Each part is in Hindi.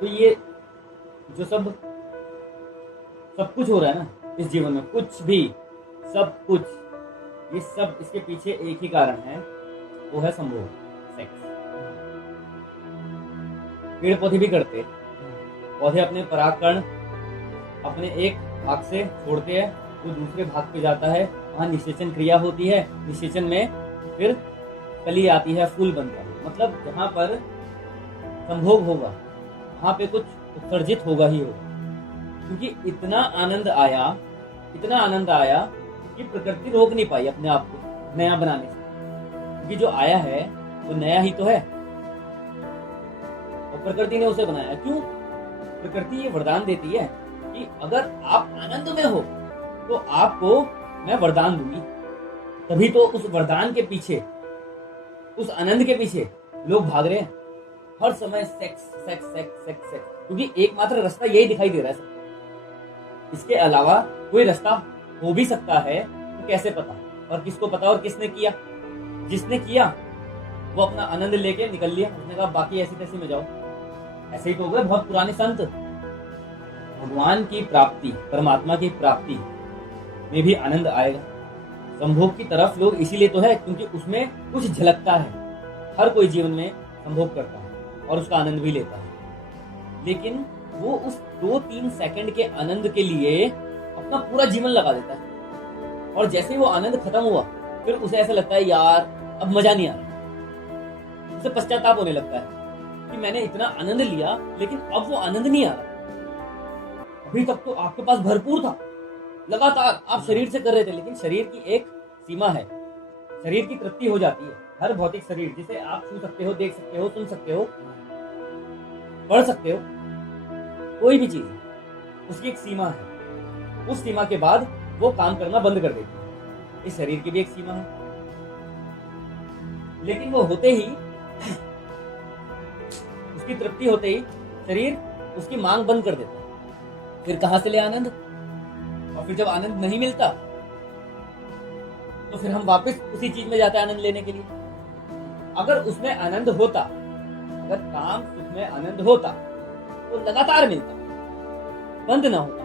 तो ये जो सब सब कुछ हो रहा है ना इस जीवन में, कुछ भी, सब कुछ, ये सब इसके पीछे एक ही कारण है, वो है संभोग, सेक्स। पेड़ पौधे भी करते, पौधे अपने परागकण अपने एक भाग से छोड़ते हैं, वो दूसरे भाग पे जाता है, वहां निषेचन क्रिया होती है, निषेचन में फिर कली आती है, फूल बनता है। मतलब जहां पर संभोग होगा वहां पे कुछ उत्सर्जित होगा ही होगा, क्योंकि इतना आनंद आया, इतना आनंद आया कि प्रकृति रोक नहीं पाई अपने आप को नया बनाने से, क्योंकि जो आया है वो नया ही तो है और प्रकृति ने उसे बनाया। क्यों? प्रकृति ये वरदान देती है कि अगर आप आनंद में हो तो आपको मैं वरदान दूंगी। तभी तो उस वरदान के पीछे, उस आनंद के पीछे लोग भाग रहे हैं हर समय, sex sex sex sex sex, क्योंकि एकमात्र रास्ता यही दिखाई दे रहा है सबको। इसके अलावा कोई रास्ता हो भी सकता है तो कैसे पता, और किसको पता, और किसने किया? जिसने किया वो अपना आनंद लेके निकल लिया, उसने कहा बाकी ऐसी तैसी में जाओ। ऐसे ही तो हो गए बहुत पुराने संत। भगवान की प्राप्ति, परमात्मा की प्राप्ति में भी आनंद आएगा। संभोग की तरफ लोग इसीलिए तो है क्योंकि उसमें कुछ झलकता है। हर कोई जीवन में संभोग करता है और उसका आनंद भी लेता है, लेकिन वो उस 2-3 सेकंड के आनंद के लिए अपना पूरा जीवन लगा देता है, और जैसे ही वो आनंद खत्म हुआ फिर उसे ऐसा लगता है यार अब मजा नहीं आ रहा। उसे पश्चाताप होने लगता है कि मैंने इतना आनंद लिया लेकिन अब वो आनंद नहीं आ रहा। अभी तक तो आपके पास भरपूर था, लगातार आप शरीर से कर रहे थे, लेकिन शरीर की एक सीमा है, शरीर की तृप्ति हो जाती है। हर भौतिक शरीर जिसे आप छू सकते हो, देख सकते हो, सुन सकते हो, पढ़ सकते हो, कोई भी चीज, उसकी एक सीमा है। उस सीमा के बाद वो काम करना बंद कर देती है। इस शरीर की भी एक सीमा है, लेकिन वो होते ही, उसकी तृप्ति होते ही शरीर उसकी मांग बंद कर देता है। फिर कहां से ले आनंद? और फिर जब आनंद नहीं मिलता तो फिर हम वापस उसी चीज में जाते हैं आनंद लेने के लिए। अगर उसमें आनंद होता, अगर काम सुख में आनंद होता तो लगातार मिलता, बंद ना होता।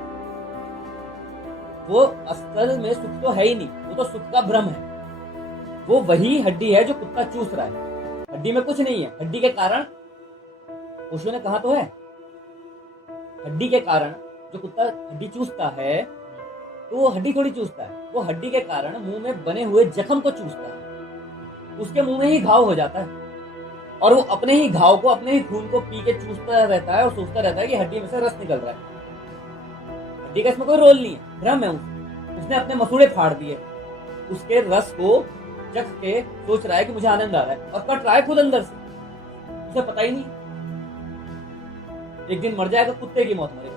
वो असल में सुख तो है ही नहीं, वो तो सुख का भ्रम है। वो वही हड्डी है जो कुत्ता चूस रहा है, हड्डी में कुछ नहीं है। हड्डी के कारण, ओशो ने कहा तो है, हड्डी के कारण जो कुत्ता हड्डी चूसता है तो वो हड्डी थोड़ी चूसता है, वो हड्डी के कारण मुंह में बने हुए जख्म को चूसता है। उसके मुंह में ही घाव हो जाता है और वो अपने ही घाव को, अपने ही खून को पी के चूसता रहता है और सोचता रहता है कि हड्डी में से रस निकल रहा है। हड्डी का इसमें कोई रोल नहीं है, भ्रम है। उसने अपने मसूड़े फाड़ दिए, उसके रस को चख के सोच रहा है कि मुझे आनंद आ रहा है, और कट रहा है खुद अंदर से, उसे पता ही नहीं। एक दिन मर जाएगा, कुत्ते की मौत मरेगा।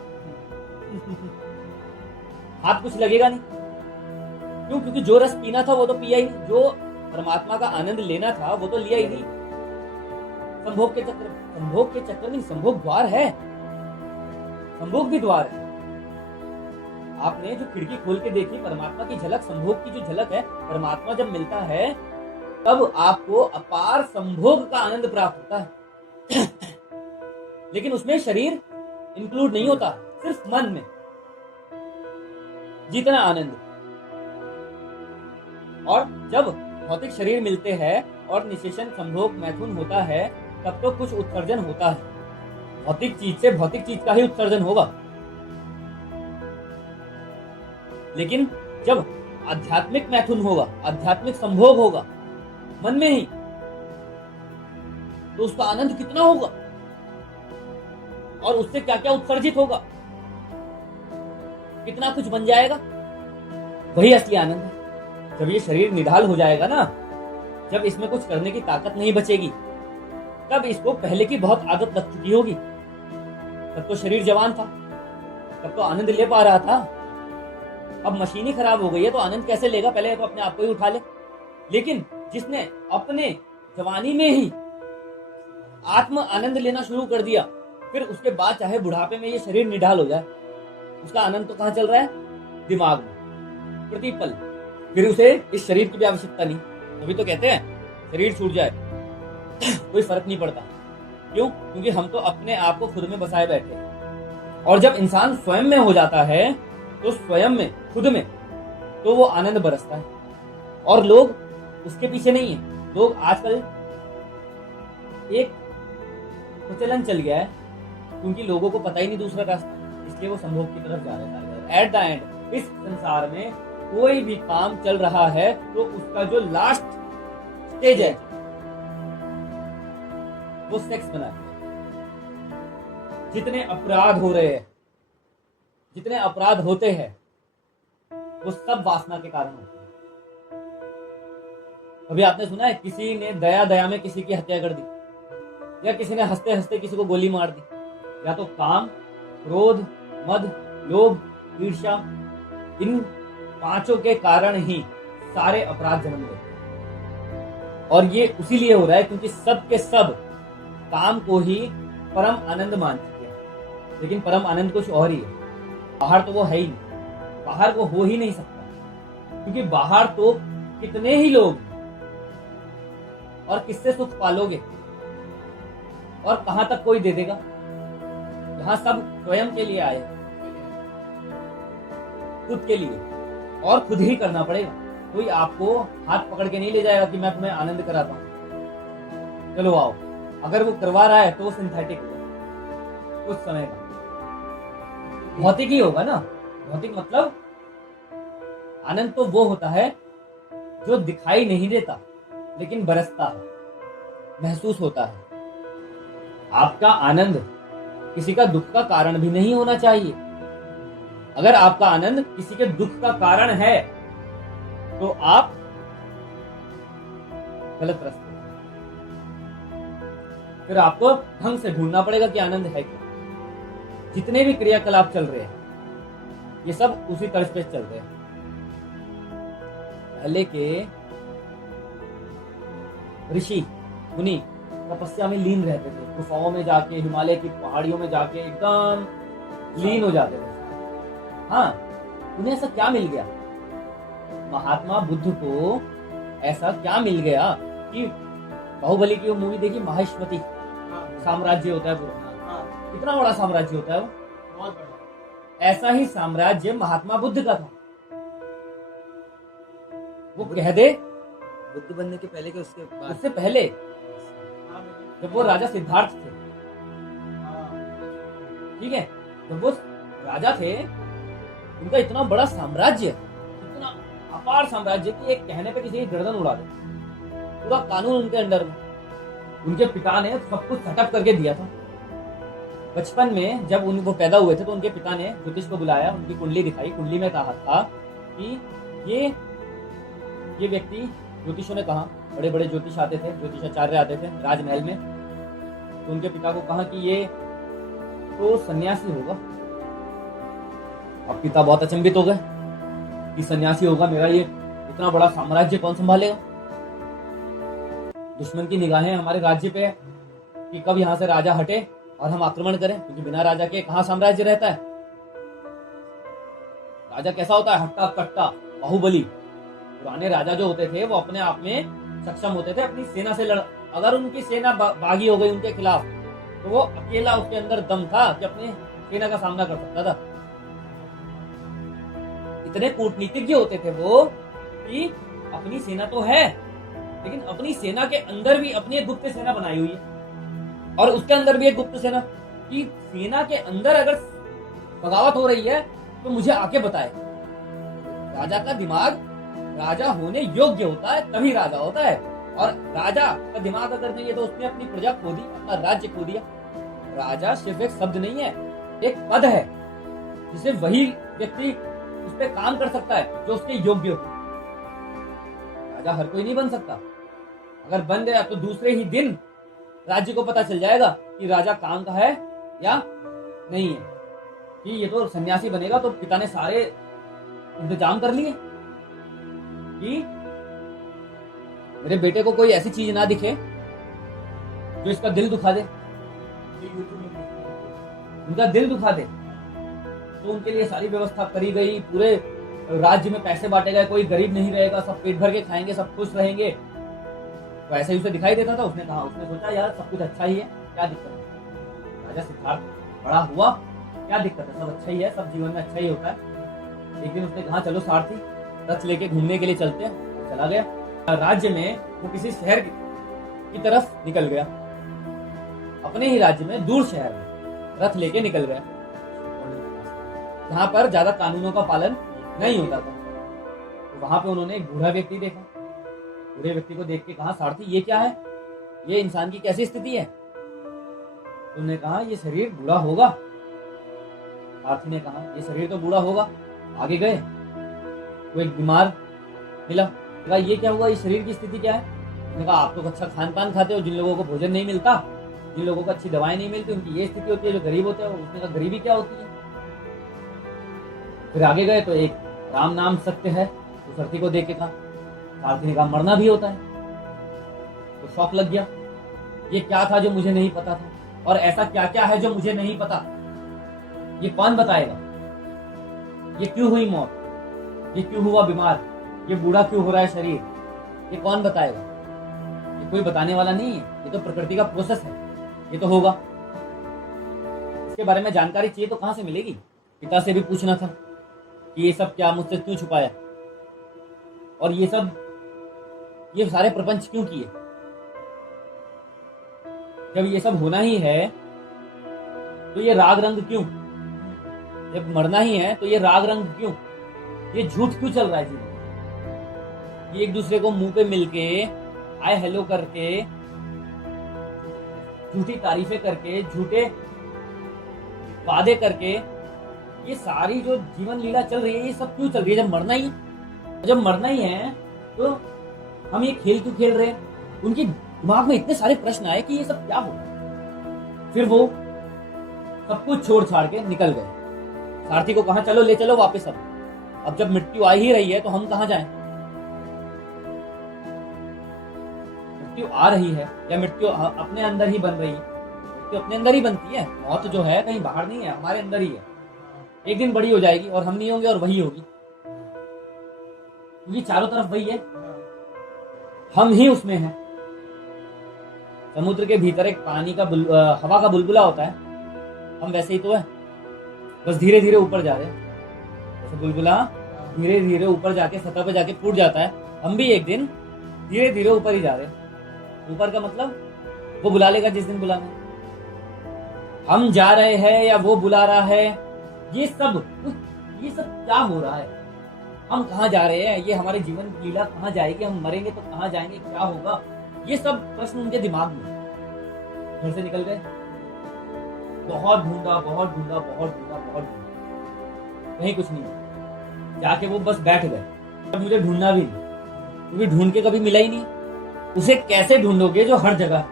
हाथ कुछ लगेगा नहीं। क्यों? क्योंकि जो रस पीना था वो तो पिया ही नहीं, जो परमात्मा का आनंद लेना था वो तो लिया ही नहीं। संभोग के चक्कर में संभोग द्वार है, संभोग भी द्वार है। आपने जो खिड़की खोल के देखी, परमात्मा की झलक, संभोग की जो झलक है, परमात्मा जब मिलता है तब आपको अपार संभोग का आनंद प्राप्त होता है। लेकिन उसमें शरीर इंक्लूड नहीं होता, सिर्फ मन में जितना आनंद। और जब भौतिक शरीर मिलते हैं और निषेचन, संभोग, मैथुन होता है, तब तो कुछ उत्सर्जन होता है। भौतिक चीज से भौतिक चीज का ही उत्सर्जन होगा। लेकिन जब आध्यात्मिक मैथुन होगा, आध्यात्मिक संभोग होगा मन में ही, तो उसका आनंद कितना होगा और उससे क्या क्या उत्सर्जित होगा, कितना कुछ बन जाएगा। वही असली आनंद है। जब ये शरीर निढाल हो जाएगा ना, जब इसमें कुछ करने की ताकत नहीं बचेगी, तब इसको पहले की बहुत आदत लग चुकी होगी। तब तो शरीर जवान था, तब तो आनंद ले पा रहा था। अब मशीन ही खराब हो गई है तो आनंद कैसे लेगा? पहले तो अपने आप को ही उठा ले। लेकिन जिसने अपने जवानी में ही आत्म आनंद लेना शुरू कर दिया, फिर उसके बाद चाहे बुढ़ापे में ये शरीर निढाल हो जाए, उसका आनंद तो कहां चल रहा है? दिमाग में, प्रतिपल। फिर उसे इस शरीर की भी आवश्यकता नहीं। तभी तो कहते हैं शरीर छूट जाए कोई फर्क नहीं पड़ता, क्यों? क्योंकि हम तो अपने आप को खुद में बसाए बैठे हैं। और जब इंसान स्वयं में हो जाता है तो स्वयं में, खुद में, तो वो आनंद बरसता है। और लोग उसके पीछे नहीं है। लोग आजकल एक प्रचलन चल गया है, क्योंकि लोगों को पता ही नहीं दूसरा रास्ता, इसलिए वो संभोग की तरफ जा रहे हैं। एट द एंड इस संसार में कोई भी काम चल रहा है तो उसका जो लास्ट स्टेज है वो सेक्स बना है। जितने अपराध हो रहे हैं, जितने अपराध होते हैं, वो सब वासना के कारण होते हैं। अभी आपने सुना है किसी ने दया दया में किसी की हत्या कर दी, या किसी ने हंसते हंसते किसी को गोली मार दी? या तो काम, क्रोध, मद, लोभ, ईर्ष्या, इन पांचों के कारण ही सारे अपराध जन्म लेते हैं। और ये उसीलिए हो रहा है क्योंकि सब के सब काम को ही परम आनंद मान चुके हैं। लेकिन परम आनंद कुछ और ही है। बाहर तो वो है ही नहीं, बाहर वो हो ही नहीं सकता, क्योंकि बाहर तो कितने ही लोग, और किससे सुख पालोगे, और कहां तक कोई दे देगा? यहां सब स्वयं के लिए आए, खुद के लिए, और खुद ही करना पड़ेगा। कोई आपको हाथ पकड़ के नहीं ले जाएगा कि मैं तुम्हें आनंद कराता हूं, चलो आओ। अगर वो करवा रहा है तो वो सिंथेटिक होगा, कुछ समय का भौतिक ही होगा ना। भौतिक मतलब आनंद तो वो होता है जो दिखाई नहीं देता लेकिन बरसता है, महसूस होता है। आपका आनंद किसी का दुख का कारण भी नहीं होना चाहिए। अगर आपका आनंद किसी के दुख का कारण है तो आप गलत रास्ते, फिर आपको ढंग से ढूंढना पड़ेगा कि आनंद है क्या। जितने भी क्रियाकलाप चल रहे हैं ये सब उसी तर्ज पे चल रहे हैं। पहले के ऋषि मुनि तपस्या में लीन रहते थे, गुफाओं में जाके, हिमालय की पहाड़ियों में जाके एकदम लीन हो जाते थे। हाँ, उन्हें ऐसा क्या मिल गया? महात्मा बुद्ध को ऐसा क्या मिल गया कि बाहुबली की वो मूवी देखी, माहेश्वती साम्राज्य होता है पूरा, कितना बड़ा साम्राज्य होता है वो, बहुत बड़ा। ऐसा ही साम्राज्य महात्मा बुद्ध का था। वो कह दे बुद्ध बनने के पहले के उसके बाद, उससे पहले जब वो राजा सिद्धार्थ थे, ठीक है, जब वो राजा थे, उनका इतना बड़ा साम्राज्य, इतना अपार साम्राज्य कि एक कहने पे किसी की गर्दन उड़ा दे, पूरा कानून उनके अंडर में। उनके पिता ने सब कुछ सेटअप करके दिया था। बचपन में जब वो पैदा हुए थे तो उनके पिता ने ज्योतिष को बुलाया, उनकी कुंडली दिखाई। कुंडली में कहा था कि ये व्यक्ति, ज्योतिषों ने कहा, बड़े बड़े ज्योतिष आते थे, ज्योतिषाचार्य आते थे राजमहल में, तो उनके पिता को कहा कि ये तो सन्यासी होगा। अब पिता बहुत अचंभित हो गए कि सन्यासी होगा, मेरा ये इतना बड़ा साम्राज्य कौन संभालेगा? दुश्मन की निगाहें हमारे राज्य पे है कि कब यहां से राजा हटे और हम आक्रमण करें, क्योंकि बिना राजा के कहां साम्राज्य रहता है? राजा कैसा होता है? हट्टा कट्टा, बाहुबली। पुराने राजा जो होते थे वो अपने आप में सक्षम होते थे अपनी सेना से लड़। अगर उनकी सेना बागी हो गई उनके खिलाफ तो वो अकेला, उसके अंदर दम था कि अपने सेना का सामना कर सकता था। इतने कूटनीतिज्ञ होते थे वो कि अपनी सेना तो है, लेकिन अपनी सेना के अंदर भी अपनी एक गुप्त सेना बनाई हुई है, और उसके अंदर भी एक गुप्त सेना, कि सेना के अंदर अगर बगावत हो रही है तो मुझे आके बताए। राजा का दिमाग राजा होने योग्य होता है तभी राजा होता है, और राजा का दिमाग अगर नहीं है तो उसने अपनी प्रजा खो दी, अपना राज्य खो दिया। राजा सिर्फ एक शब्द नहीं है, एक पद है जिसे वही व्यक्ति उस पर काम कर सकता है जो उसके योग्य हो। राजा हर कोई नहीं बन सकता। अगर बन गया तो दूसरे ही दिन राज्य को पता चल जाएगा कि राजा काम का है या नहीं है, कि ये तो सन्यासी बनेगा। तो पिता ने सारे इंतजाम कर लिए कि मेरे बेटे को कोई ऐसी चीज ना दिखे जो इसका दिल दुखा दे, उनका दिल दुखा दे। तो उनके लिए सारी व्यवस्था करी गई, पूरे राज्य में पैसे बांटे गए, कोई गरीब नहीं रहेगा, सब पेट भर के खाएंगे, सब खुश रहेंगे। तो ऐसे ही उसे दिखाई देता था। उसने कहा, उसने सोचा यार सब कुछ अच्छा ही है, क्या दिक्कत है? राजा सिद्धार्थ, बड़ा हुआ, क्या दिक्कत है? सब अच्छा ही है, सब जीवन में अच्छा ही होता है। एक दिन उसने कहा चलो सारथी, रथ लेके घूमने के लिए चलते हैं। चला गया। राज्य में वो किसी शहर की तरफ निकल गया, अपने ही राज्य में दूर शहर में रथ लेके निकल गया, जहां पर ज्यादा कानूनों का पालन नहीं होता था। तो वहां पे उन्होंने एक बूढ़ा व्यक्ति देखा। बूढ़े व्यक्ति को देख के कहा, सारथी ये क्या है? ये इंसान की कैसी स्थिति है? उन्होंने कहा ये शरीर बूढ़ा होगा। सारथी ने कहा ये शरीर तो बूढ़ा होगा। आगे गए, वो एक बीमार मिला। कहा ये क्या हुआ, ये शरीर की स्थिति क्या है? उन्होंने कहा आप तो अच्छा खान पान खाते हो, जिन लोगों को भोजन नहीं मिलता, जिन लोगों को अच्छी दवाएं नहीं मिलती, उनकी ये स्थिति होती है। जो गरीब होते हैं, उसने कहा गरीबी क्या होती है? फिर आगे गए तो एक राम नाम सत्य है, तो सारथी को देख के कहा। सारथी ने कहा मरना भी होता है। तो शौक लग गया, ये क्या था जो मुझे नहीं पता था, और ऐसा क्या क्या है जो मुझे नहीं पता, ये कौन बताएगा? ये क्यों हुई मौत, ये क्यों हुआ बीमार, ये बूढ़ा क्यों हो रहा है शरीर, ये कौन बताएगा? ये कोई बताने वाला नहीं है, ये तो प्रकृति का प्रोसेस है, ये तो होगा। इसके बारे में जानकारी चाहिए तो कहां से मिलेगी? पिता से भी पूछना था कि ये सब क्या मुझसे क्यों छुपाया, और ये सारे प्रपंच क्यों किए? जब ये सब होना ही है तो ये राग रंग क्यों? जब मरना ही है तो ये राग रंग क्यों? ये झूठ क्यों चल रहा है जीवन में? ये एक दूसरे को मुंह पे मिलके, हाय हेलो करके, झूठी तारीफें करके, झूठे वादे करके, ये सारी जो जीवन लीला चल रही है, ये सब क्यों चल रही है? जब मरना ही है तो हम ये खेल क्यों खेल रहे हैं? उनके दिमाग में इतने सारे प्रश्न आए कि ये सब क्या होगा। फिर वो सब कुछ छोड़ छाड़ के निकल गए। सारथी को कहा चलो ले चलो वापस। अब जब मृत्यु आ ही रही है तो हम कहां जाएं? मृत्यु आ रही है या मृत्यु अपने अंदर ही बन रही है? मृत्यु अपने अंदर ही बनती है। मौत जो है कहीं बाहर नहीं है, हमारे अंदर ही है। एक दिन बड़ी हो जाएगी और हम नहीं होंगे और वही होगी, क्योंकि चारों तरफ वही है, हम ही उसमें हैं। समुद्र के भीतर एक पानी का हवा का बुलबुला होता है, हम वैसे ही तो है, बस धीरे धीरे ऊपर जा रहे हैं। जैसे बुलबुला धीरे धीरे ऊपर जाके सतह पे जाके फूट जाता है, हम भी एक दिन धीरे धीरे ऊपर ही जा रहे हैं। ऊपर का मतलब वो बुला लेगा जिस दिन बुलाना है। हम जा रहे हैं या वो बुला रहा है, ये सब क्या हो रहा है? हम कहाँ जा रहे हैं? ये हमारे जीवन की लीला कहाँ जाएगी? हम मरेंगे तो कहाँ जाएंगे? क्या होगा? ये सब प्रश्न उनके दिमाग में। घर से निकल गए, बहुत ढूंढा, कहीं कुछ नहीं। जाके वो बस बैठ गए। अब मुझे ढूंढना भी नहीं, क्योंकि ढूंढ के कभी मिला ही नहीं। उसे कैसे ढूंढोगे जो हर जगह है?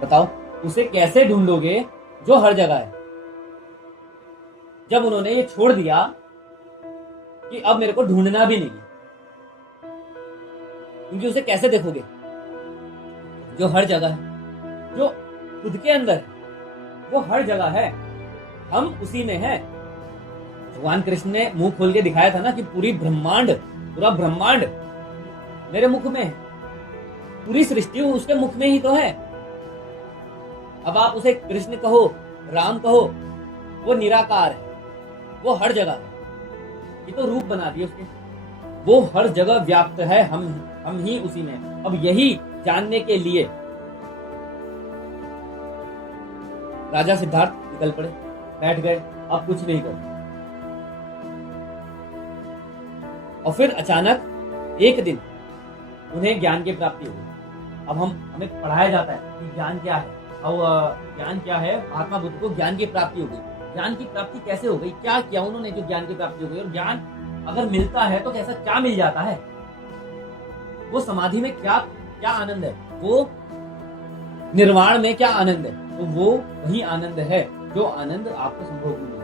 बताओ, उसे कैसे ढूंढोगे जो हर जगह है? जब उन्होंने ये छोड़ दिया कि अब मेरे को ढूंढना भी नहीं, क्योंकि उसे कैसे देखोगे जो हर जगह है, जो खुद के अंदर है, वो हर जगह है, हम उसी में है। भगवान कृष्ण ने मुंह खोल के दिखाया था ना कि पूरा ब्रह्मांड मेरे मुख में है, पूरी सृष्टि उसके मुख में ही तो है। अब आप उसे कृष्ण कहो, राम कहो, वो निराकार है, वो हर जगह है। ये तो रूप बना दिए उसके, वो हर जगह व्याप्त है, हम ही उसी में हैं। अब यही जानने के लिए राजा सिद्धार्थ निकल पड़े, बैठ गए, अब कुछ नहीं करते। और फिर अचानक एक दिन उन्हें ज्ञान की प्राप्ति हो गई। अब हमें पढ़ाया जाता है कि ज्ञान क्या है, और ज्ञान क्या है। महात्मा बुद्ध को ज्ञान की प्राप्ति हो गई। ज्ञान की प्राप्ति कैसे हो गई? क्या किया उन्होंने जो ज्ञान की प्राप्ति हो गई? और ज्ञान अगर मिलता है तो कैसा क्या मिल जाता है? वो समाधि में क्या आनंद है? वो निर्वाण में क्या आनंद है? तो वो वही आनंद है जो आनंद आपको संभोग में मिलता है।